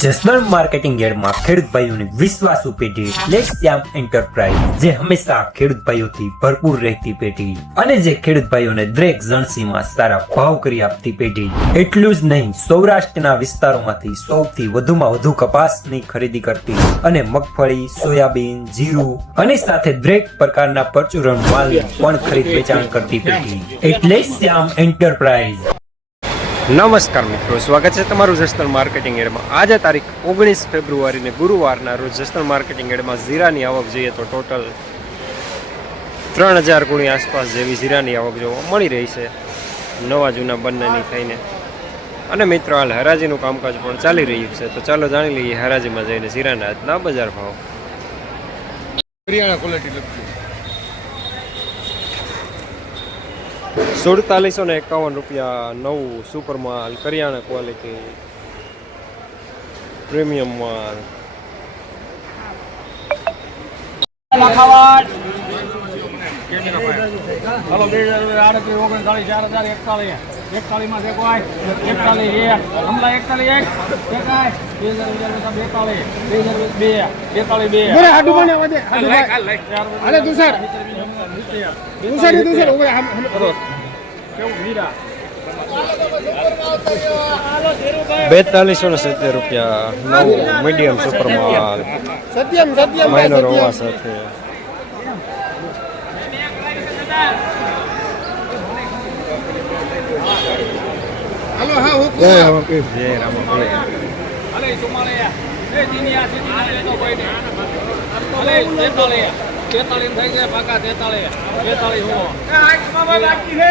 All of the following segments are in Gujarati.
જસદણ માર્કેટિંગ યાર્ડમાં ખેડૂત ભાઈઓની વિશ્વાસુ પેઢી એટલે શ્યામ એન્ટરપ્રાઇઝ, જે હંમેશા ખેડૂત ભાઈઓથી ભરપૂર રહેતી પેઢી અને જે ખેડૂત ભાઈઓને દરેક જણસીમાં સારા ભાવ કરી આપતી પેઢી। એટલું જ નહીં, સૌરાષ્ટ્રના વિસ્તારોમાંથી સૌથી વધુમાં વધુ કપાસની ખરીદી કરતી અને મગફળી, સોયાબીન, જીરું અને સાથે દરેક પ્રકારના પરચુરણ માલ પણ ખરીદ વેચાણ કરતી પેઢી એટલે શ્યામ એન્ટરપ્રાઇઝ। નમસ્કાર મિત્રો, સ્વાગત છે તમારું જસદણ માર્કેટિંગ યાર્ડમાં। આજે તારીખ 19 ફેબ્રુઆરી ને ગુરુવારના રોજ જસદણ માર્કેટિંગ યાર્ડમાં જીરાની આવક જોઈએ તો ટોટલ 3000 ગુણી આસપાસ જેવી જીરાની આવક જોવા મળી રહી છે, નવા જૂના બંનેની થઈને। અને મિત્રો, હાલ હરાજીનું કામકાજ પણ ચાલી રહ્યું છે, તો ચાલો જાણી લઈએ હરાજીમાં જઈને જીરાના આજના બજાર ભાવ। હરિયાણા ક્વોલિટી લખી 4751 રૂપિયા નવું સુપર માલ, કરિયાણા ક્વોલિટી, પ્રીમિયમ માલ। હાલો 41 માં દેખો 41 હમલા 41 4270 રૂપિયા નવું મીડિયમ સુપર માલ, માઇનર હોવા સાથે। હાલો હા હું જય રામાભાઈ। અલે સુમાળે એ દિનિયા સીધી તો કોઈ નહીં અલે 43 થઈ ગયા પાકા 43 હો આ માં બાકી છે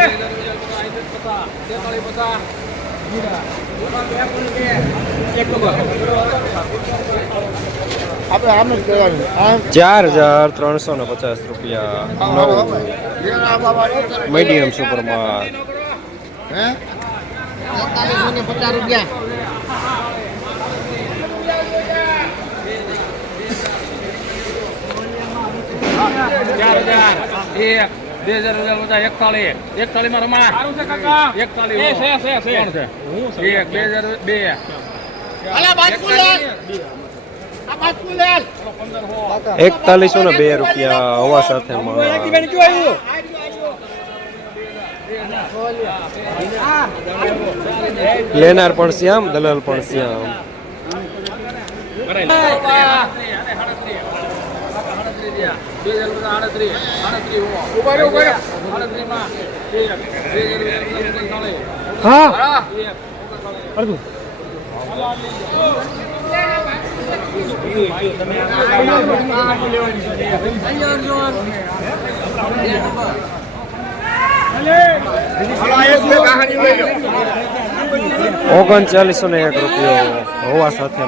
43 પતા ગીરા એક નંબર આપણે આમ જ કહેવાનું 4350 રૂપિયા નવું મીડિયમ સુપર માલ, હે 4150 રૂપિયા માં રમા 4102 રૂપિયા હવા સાથે લેનાર પણ શ્યામ, દલાલ પણ શ્યામ। ઓગણચાલીસો ને 1 રૂપિયો હોવા સાથે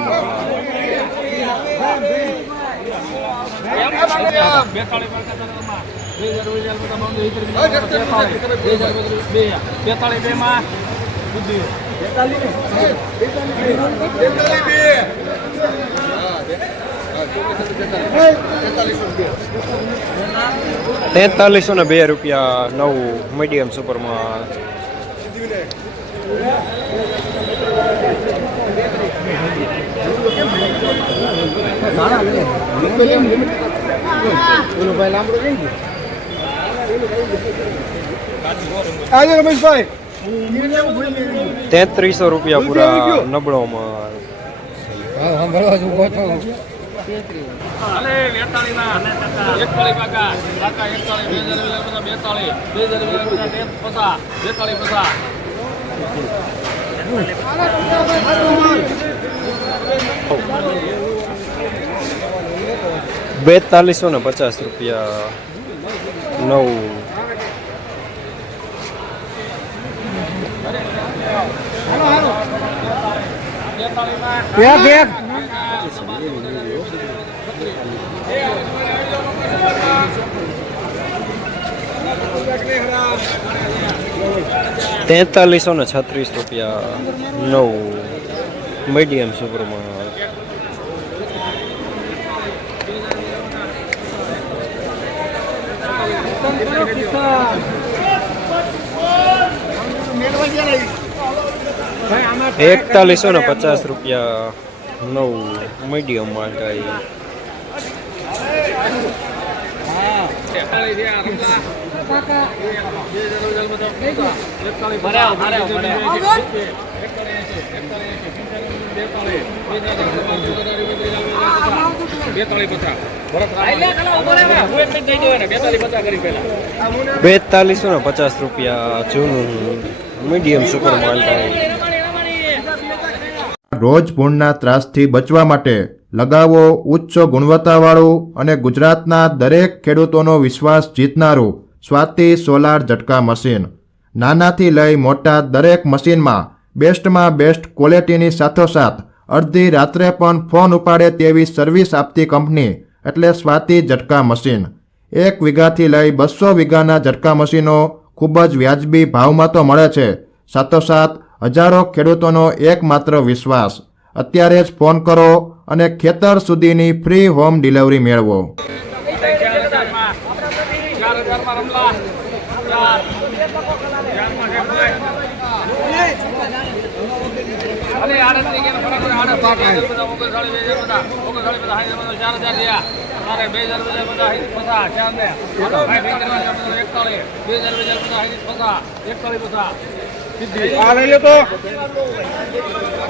₹4302 રૂપિયા નવું મીડિયમ સુપરમાં। આજે રમેશભાઈ 3300 રૂપિયા પૂરા નબળો માલ। હા ભરવા છું કહો છો અલે 42 ના 41 પાકા 41 4250 રૂપિયા નવું ₹4336 રૂપિયા નવું મીડિયમ સુપરમાં। ₹4150 રૂપિયા નવું મીડિયમ માલ ટાઈપ. ₹4250 જૂનું મીડિયમ સુપર માલ ટાઈપ. રોજ ભૂણના ત્રાસથી બચવા માટે લગાવો ઉચ્ચ ગુણવત્તાવાળું અને ગુજરાતના દરેક ખેડૂતોનો વિશ્વાસ જીતનારું સ્વાતિ સોલાર ઝટકા મશીન. નાનાથી લઈ મોટા દરેક મશીનમાં બેસ્ટમાં બેસ્ટ ક્વોલિટીની સાથોસાથ અડધી રાત્રે પણ ફોન ઉપાડે તેવી સર્વિસ આપતી કંપની એટલે સ્વાતિ ઝટકા મશીન. 1 વીઘાથી લઈ 200 વીઘાના ઝટકા મશીનો ખૂબ જ વ્યાજબી ભાવમાં તો મળે છે, સાથોસાથ હજારો ખેડૂતોનો એકમાત્ર વિશ્વાસ. અત્યારે જ ફોન કરો અને ખેતર સુધીની ફ્રી હોમ ડિલિવરી મેળવો.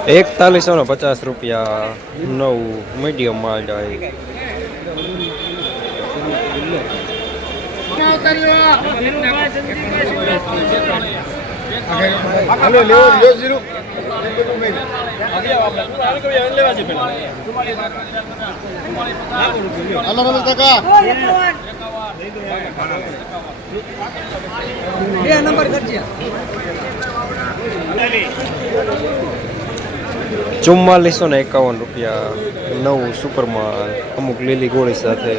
₹4150 નવું મીડિયમ માલ ટાઈપ. ₹4451 નવું સુપર માલ અમુક લીલી ગોળી સાથે.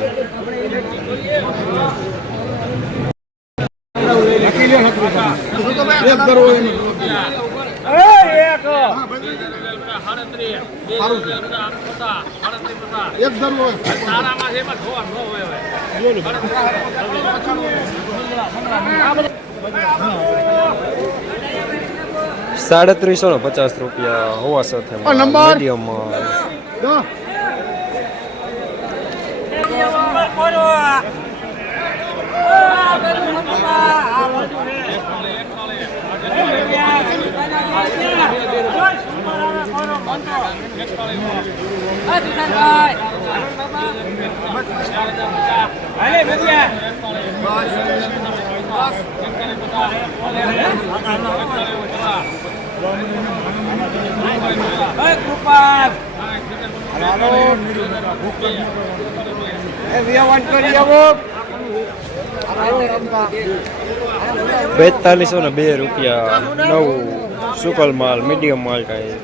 ₹3750 હોવા સાથે મીડિયમ માલ. ₹4202 નવું સુકલ માલ મીડિયમ માલ ટાઈપ.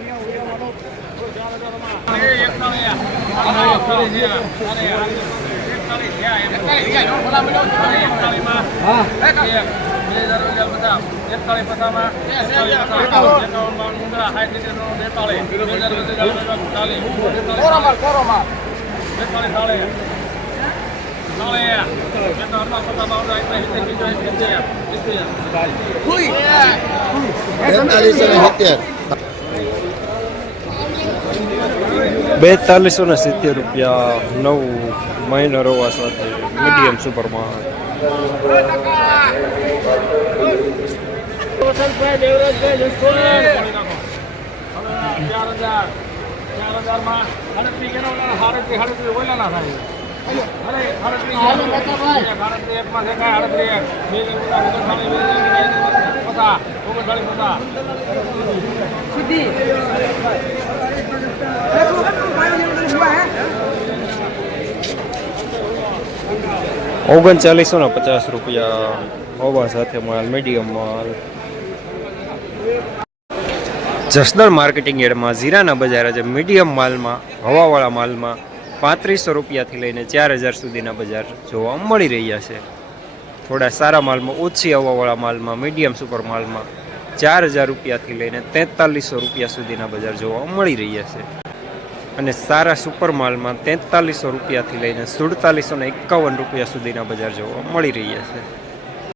₹4270 નવું માઇનર હોવા સાથે મીડિયમ સુપર માલ. ₹3950 હોવા સાથે માલ મીડિયમ માલ. જસદણ માર્કેટિંગ યાર્ડમાં જીરાના બજાર આજે મીડિયમ માલમાં હવાવાળા માલમાં ₹3500 થી લઈને 4000 સુધીના બજાર જોવા મળી રહ્યા છે. થોડા સારા માલમાં ઓછી હવાવાળા માલમાં મીડિયમ સુપર માલમાં ₹4000 થી લઈને ₹4300 સુધીના બજાર જોવા મળી રહ્યા છે. અને સારા સુપર માલમાં ₹4300 થી લઈને ₹4751 સુધીના બજાર જોવા મળી રહ્યા છે.